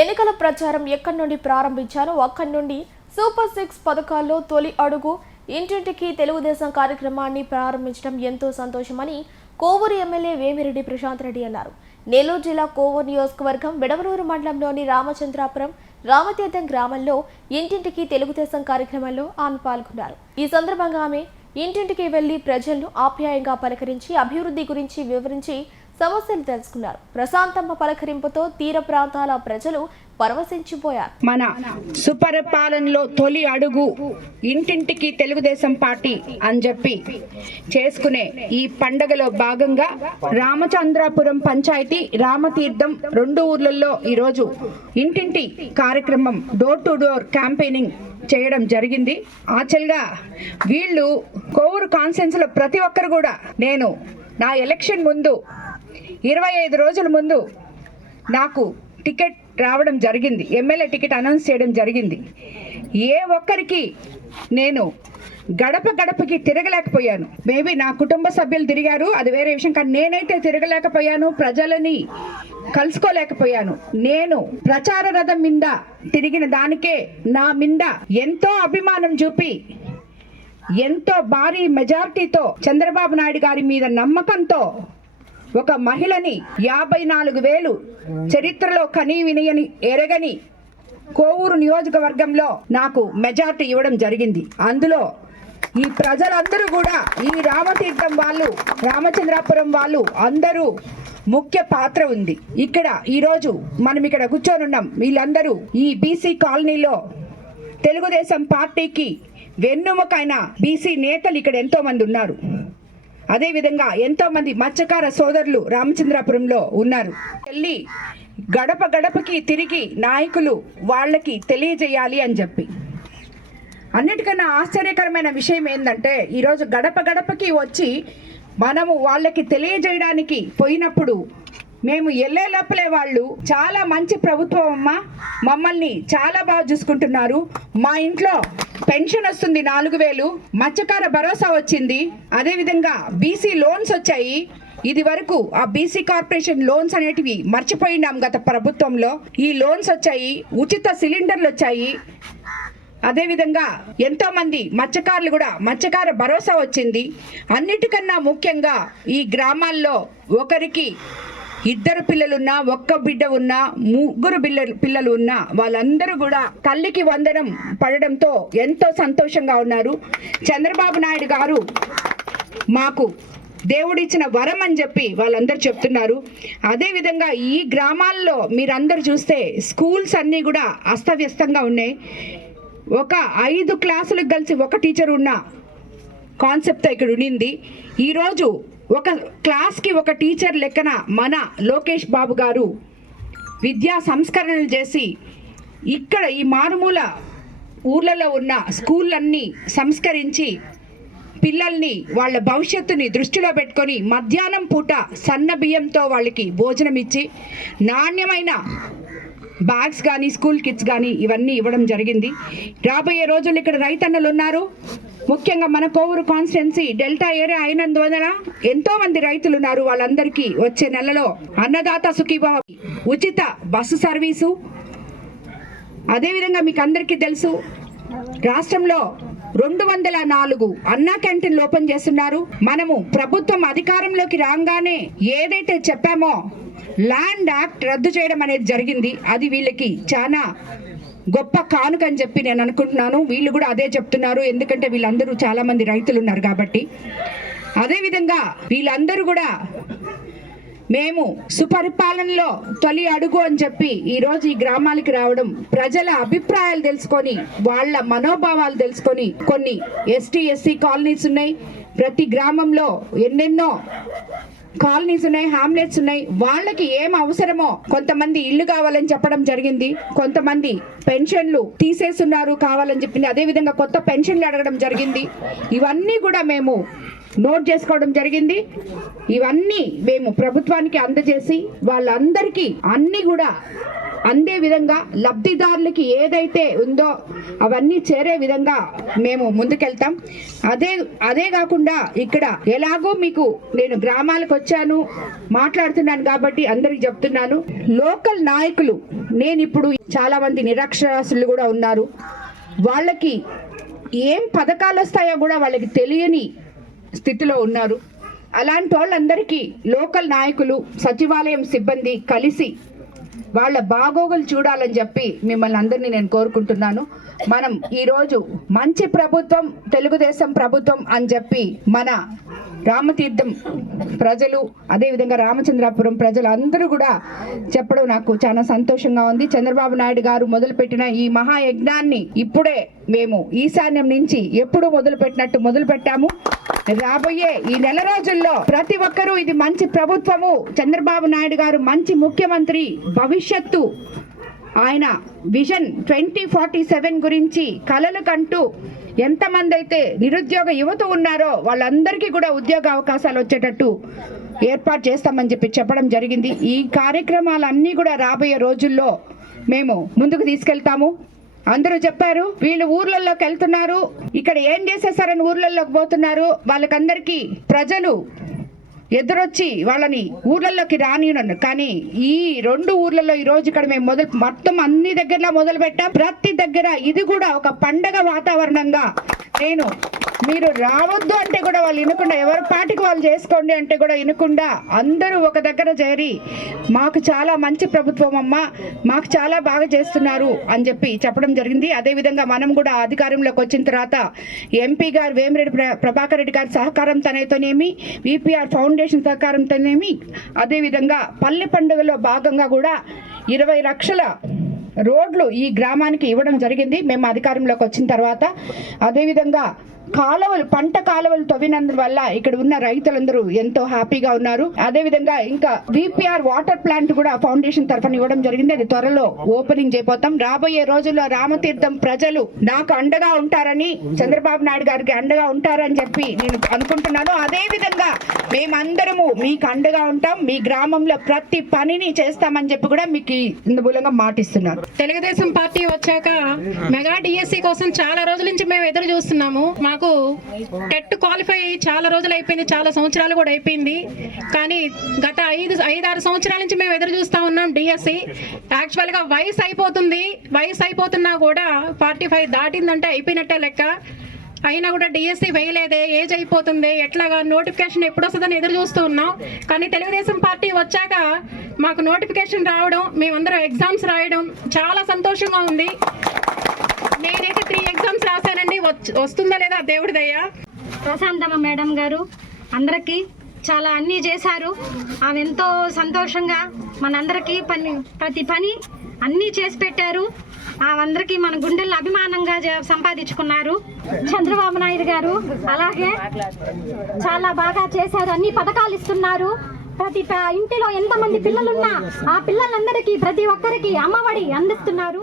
ఎన్నికల ప్రచారం ఎక్కడి నుండి ప్రారంభించారో అక్కడి నుండి సూపర్ 6 పథకాల్లో తొలి అడుగు ఇంటింటికి తెలుగుదేశం కార్యక్రమాన్ని ప్రారంభించడం ఎంతో సంతోషమని కోవూరు ఎమ్మెల్యే వేమిరెడ్డి ప్రశాంత్ రెడ్డి అన్నారు. నెల్లూరు జిల్లా కోవూరు నియోజకవర్గం బెడవలూరు మండలంలోని రామచంద్రాపురం రామతీర్థం గ్రామంలో ఇంటింటికి తెలుగుదేశం కార్యక్రమంలో ఆమె పాల్గొన్నారు. ఈ సందర్భంగా ఆమె ఇంటింటికి వెళ్లి ప్రజలను ఆప్యాయంగా పలకరించి అభివృద్ధి గురించి వివరించి సమస్యలు తెలుసుకున్నారు. ప్రశాంతమ్మ పలకరింపుతో తీర ప్రాంతాల ప్రజలు పరవశించిపోయారు. మన సుపరిపాలనలో తొలి అడుగు ఇంటింటికి తెలుగుదేశం పార్టీ అని చెప్పి చేసుకునే ఈ పండగలో భాగంగా రామచంద్రాపురం పంచాయతీ రామతీర్థం 2 ఊర్లలో ఈరోజు ఇంటింటి కార్యక్రమం డోర్ టు డోర్ క్యాంపెయినింగ్ చేయడం జరిగింది. యాక్చువల్గా వీళ్ళు కోవూరు కాన్స్టిట్యున్సీ లో ప్రతి ఒక్కరు కూడా నేను నా ఎలక్షన్ ముందు 25 రోజుల ముందు నాకు టికెట్ రావడం జరిగింది. ఎమ్మెల్యే టికెట్ అనౌన్స్ చేయడం జరిగింది. ఏ ఒక్కరికి నేను గడప గడపకి తిరగలేకపోయాను. మేబీ నా కుటుంబ సభ్యులు తిరిగారు, అది వేరే విషయం. కానీ నేనైతే తిరగలేకపోయాను, ప్రజలని కలుసుకోలేకపోయాను. నేను ప్రచార రథం మీద తిరిగిన దానికే నా మీద ఎంతో అభిమానం చూపి ఎంతో భారీ మెజారిటీతో చంద్రబాబు నాయుడు గారి మీద నమ్మకంతో ఒక మహిళని 54,000 చరిత్రలో కనీ వినయని ఎరగని కోవూరు నియోజకవర్గంలో నాకు మెజార్టీ ఇవ్వడం జరిగింది. అందులో ఈ ప్రజలందరూ కూడా ఈ రామతీర్థం వాళ్ళు, రామచంద్రాపురం వాళ్ళు అందరూ ముఖ్య పాత్ర ఉంది. ఇక్కడ ఈరోజు మనం ఇక్కడ కూర్చొని ఉన్నాం. వీళ్ళందరూ ఈ బీసీ కాలనీలో తెలుగుదేశం పార్టీకి వెన్నుముకైన బీసీ నేతలు ఇక్కడ ఎంతో మంది ఉన్నారు. అదేవిధంగా ఎంతో మంది మత్స్యకార సోదరులు రామచంద్రాపురంలో ఉన్నారు. వెళ్ళి గడప గడపకి తిరిగి నాయకులు వాళ్ళకి తెలియజేయాలి అని చెప్పి. అన్నిటికన్నా ఆశ్చర్యకరమైన విషయం ఏంటంటే ఈరోజు గడప గడపకి వచ్చి మనము వాళ్ళకి తెలియజేయడానికి పోయినప్పుడు మేము ఎల్లే లోపలే వాళ్ళు చాలా మంచి ప్రభుత్వం అమ్మా, మమ్మల్ని చాలా బాగా చూసుకుంటున్నారు, మా ఇంట్లో పెన్షన్ వస్తుంది 4,000, మత్స్యకార భరోసా వచ్చింది, అదేవిధంగా బీసీ లోన్స్ వచ్చాయి. ఇది వరకు ఆ బీసీ కార్పొరేషన్ లోన్స్ అనేటివి మర్చిపోయినాం గత ప్రభుత్వంలో. ఈ లోన్స్ వచ్చాయి, ఉచిత సిలిండర్లు వచ్చాయి. అదేవిధంగా ఎంతో మంది మత్స్యకారులు కూడా మత్స్యకార భరోసా వచ్చింది. అన్నిటికన్నా ముఖ్యంగా ఈ గ్రామాల్లో ఒకరికి 2 పిల్లలున్నా, 1 బిడ్డ ఉన్నా, 3 పిల్లలు ఉన్నా వాళ్ళందరూ కూడా తల్లికి వందనం పడడంతో ఎంతో సంతోషంగా ఉన్నారు. చంద్రబాబు నాయుడు గారు మాకు దేవుడిచ్చిన వరం అని చెప్పి వాళ్ళందరూ చెప్తున్నారు. అదేవిధంగా ఈ గ్రామాల్లో మీరందరూ చూస్తే స్కూల్స్ అన్నీ కూడా అస్తవ్యస్తంగా ఉన్నాయి. ఒక 5 క్లాసులకు కలిసి ఒక టీచర్ ఉన్న కాన్సెప్ట్ ఇక్కడ ఉండింది. ఈరోజు ఒక క్లాస్కి ఒక టీచర్ లెక్కన మన లోకేష్ బాబు గారు విద్యా సంస్కరణలు చేసి ఇక్కడ ఈ మారుమూల ఊర్లలో ఉన్న స్కూళ్ళన్నీ సంస్కరించి పిల్లల్ని వాళ్ళ భవిష్యత్తుని దృష్టిలో పెట్టుకొని మధ్యాహ్నం పూట సన్న బియ్యంతో వాళ్ళకి భోజనం ఇచ్చి నాణ్యమైన బ్యాగ్స్ కానీ స్కూల్ కిట్స్ కానీ ఇవన్నీ ఇవ్వడం జరిగింది. రాబోయే రోజుల్లో ఇక్కడ రైతన్నలు ఉన్నారు. ముఖ్యంగా మన కోవూరు కాన్స్టిట్యున్సీ డెల్టా ఏరియా అయినందువలన ఎంతో మంది రైతులు ఉన్నారు. వాళ్ళందరికీ వచ్చే నెలలో అన్నదాత సుఖీభవ ఉచిత బస్సు సర్వీసు. అదేవిధంగా మీకు అందరికీ తెలుసు రాష్ట్రంలో 204 అన్నా క్యాంటీన్లు ఓపెన్ చేస్తున్నారు. మనము ప్రభుత్వం అధికారంలోకి రాగానే ఏదైతే చెప్పామో ల్యాండ్ యాక్ట్ రద్దు చేయడం అనేది జరిగింది. అది వీళ్ళకి చాలా గొప్ప కానుక అని చెప్పి నేను అనుకుంటున్నాను. వీళ్ళు కూడా అదే చెప్తున్నారు, ఎందుకంటే వీళ్ళందరూ చాలా మంది రైతులు ఉన్నారు కాబట్టి. అదేవిధంగా వీళ్ళందరూ కూడా మేము సుపరిపాలనలో తొలి అడుగు అని చెప్పి ఈరోజు ఈ గ్రామాలకి రావడం, ప్రజల అభిప్రాయాలు తెలుసుకొని వాళ్ళ మనోభావాలు తెలుసుకొని, కొన్ని ఎస్టీ ఎస్సీ కాలనీస్ ఉన్నాయి, ప్రతి గ్రామంలో ఎన్నెన్నో కాలనీస్ ఉన్నాయి, హామ్లెట్స్ ఉన్నాయి. వాళ్ళకి ఏం అవసరమో కొంతమంది ఇల్లు కావాలని చెప్పడం జరిగింది, కొంతమంది పెన్షన్లు తీసేస్తున్నారు కావాలని చెప్పింది, అదేవిధంగా కొత్త పెన్షన్లు అడగడం జరిగింది. ఇవన్నీ కూడా మేము నోట్ చేసుకోవడం జరిగింది. ఇవన్నీ మేము ప్రభుత్వానికి అందజేసి వాళ్ళందరికీ అన్నీ కూడా అందే విధంగా లబ్ధిదారులకి ఏదైతే ఉందో అవన్నీ చేరే విధంగా మేము ముందుకెళ్తాం. అదే కాకుండా ఇక్కడ ఎలాగో మీకు నేను గ్రామాలకు వచ్చాను మాట్లాడుతున్నాను కాబట్టి అందరికి చెప్తున్నాను, లోకల్ నాయకులు నేను ఇప్పుడు చాలా మంది నిరక్షరాస్యులు కూడా ఉన్నారు, వాళ్ళకి ఏం పథకాలు వస్తాయో కూడా వాళ్ళకి తెలియని స్థితిలో ఉన్నారు. అలాంటి వాళ్ళందరికీ లోకల్ నాయకులు సచివాలయం సిబ్బంది కలిసి వాళ్ళ బాగోగులు చూడాలని చెప్పి మిమ్మల్ని అందరినీ నేను కోరుకుంటున్నాను. మనం ఈరోజు మంచి ప్రభుత్వం తెలుగుదేశం ప్రభుత్వం అని చెప్పి మన రామతీర్థం ప్రజలు అదేవిధంగా రామచంద్రాపురం ప్రజలు అందరూ కూడా చెప్పడం నాకు చాలా సంతోషంగా ఉంది. చంద్రబాబు నాయుడు గారు మొదలుపెట్టిన ఈ మహాయజ్ఞాన్ని ఇప్పుడే మేము ఈశాన్యం నుంచి ఎప్పుడు మొదలుపెట్టినట్టు మొదలుపెట్టాము. రాబోయే ఈ నెల రోజుల్లో ప్రతి ఒక్కరూ ఇది మంచి ప్రభుత్వము, చంద్రబాబు నాయుడు గారు మంచి ముఖ్యమంత్రి, భవిష్యత్తు ఆయన విజన్ 2047 గురించి కలలు కంటూ ఎంతమంది అయితే నిరుద్యోగ యువత ఉన్నారో వాళ్ళందరికీ కూడా ఉద్యోగ అవకాశాలు వచ్చేటట్టు ఏర్పాటు చేస్తామని చెప్పి చెప్పడం జరిగింది. ఈ కార్యక్రమాలన్నీ కూడా రాబోయే రోజుల్లో మేము ముందుకు తీసుకెళ్తాము. అందరూ చెప్పారు వీళ్ళు ఊర్లలోకి వెళ్తున్నారు, ఇక్కడ ఏం చేసేసారని ఊర్లలోకి పోతున్నారు, వాళ్ళకందరికీ ప్రజలు ఎదురొచ్చి వాళ్ళని ఊర్లలోకి రానియన్నారు. కానీ ఈ 2 ఊర్లలో ఈ రోజు ఇక్కడ మేము మొత్తం అన్ని దగ్గరలో మొదలు పెట్టాం. ప్రతి దగ్గర ఇది కూడా ఒక పండగ వాతావరణంగా నేను మీరు రావద్దు అంటే కూడా వాళ్ళు వినకుండా, ఎవరి పాటికి వాళ్ళు చేసుకోండి అంటే కూడా వినకుండా అందరూ ఒక దగ్గర చేరి మాకు చాలా మంచి ప్రభుత్వం అమ్మా, మాకు చాలా బాగా చేస్తున్నారు అని చెప్పి చెప్పడం జరిగింది. అదేవిధంగా మనం కూడా అధికారంలోకి వచ్చిన తర్వాత ఎంపీ గారు వేమిరెడ్డి ప్రభాకర్ రెడ్డి గారి సహకారంతోనేమి, విపిఆర్ ఫౌండేషన్ సహకారంతోనేమి, అదేవిధంగా పల్లె పండుగలో భాగంగా కూడా 20 లక్షల రోడ్లు ఈ గ్రామానికి ఇవ్వడం జరిగింది మేము అధికారంలోకి వచ్చిన తర్వాత. అదేవిధంగా కాలువలు, పంట కాలువలు తవ్వినందువల్ల ఇక్కడ ఉన్న రైతులందరూ ఎంతో హ్యాపీగా ఉన్నారు. అదేవిధంగా ఇంకా విపిఆర్ వాటర్ ప్లాంట్ కూడా ఫౌండేషన్ తరఫున ఇవ్వడం జరిగింది, అది త్వరలో ఓపెనింగ్ చేయబోతాం. రాబోయే రోజుల్లో రామతీర్థం ప్రజలు నాకు అండగా ఉంటారని, చంద్రబాబు నాయుడు గారికి అండగా ఉంటారని చెప్పి నేను అనుకుంటున్నాను. అదేవిధంగా మేమందరము మీకు అండగా ఉంటాం, మీ గ్రామంలో ప్రతి పనిని చేస్తామని చెప్పి కూడా మీకు ఇందుమూలంగా మాటిస్తున్నాను. తెలుగుదేశం పార్టీ వచ్చాక మెగా డిఎస్సి కోసం చాలా రోజుల నుంచి మేము ఎదురు చూస్తున్నాము. మాకు టెట్ క్వాలిఫై చాలా రోజులు అయిపోయింది, చాలా సంవత్సరాలు కూడా అయిపోయింది. కానీ గత 5-6 సంవత్సరాల నుంచి మేము ఎదురు చూస్తూ ఉన్నాం డిఎస్సి. యాక్చువల్గా వయసు అయిపోతున్నా కూడా 45 దాటిందంటే అయిపోయినట్టే లెక్క. అయినా కూడా డిఎస్సి వేయలేదే, ఏజ్ అయిపోతుంది, ఎట్లాగా నోటిఫికేషన్ ఎప్పుడు వస్తుందని ఎదురు చూస్తూ ఉన్నాం. కానీ తెలుగుదేశం పార్టీ వచ్చాక మాకు నోటిఫికేషన్ రావడం, మేమందరం ఎగ్జామ్స్ రాయడం చాలా సంతోషంగా ఉంది. నేనైతే 3 ఎగ్జామ్స్ రాశానండి, వస్తుందా లేదా దేవుడి దయ. ప్రశాంతమ్మ మేడం గారు అందరికీ చాలా అన్నీ చేశారు. ఆమె ఎంతో సంతోషంగా మనందరికీ ప్రతి పని అన్నీ చేసి పెట్టారు. అందరికీ మన గుండెల్లో అభిమానంగా సంపాదించుకున్నారు. చంద్రబాబు నాయుడు గారు అలాగే చాలా బాగా చేశారు, అన్ని పథకాలు ఇస్తున్నారు. ప్రతి ఇంటిలో ఎంతమంది పిల్లలున్నా ఆ పిల్లలందరికీ ప్రతి ఒక్కరికి అమ్మఒడి అందిస్తున్నారు.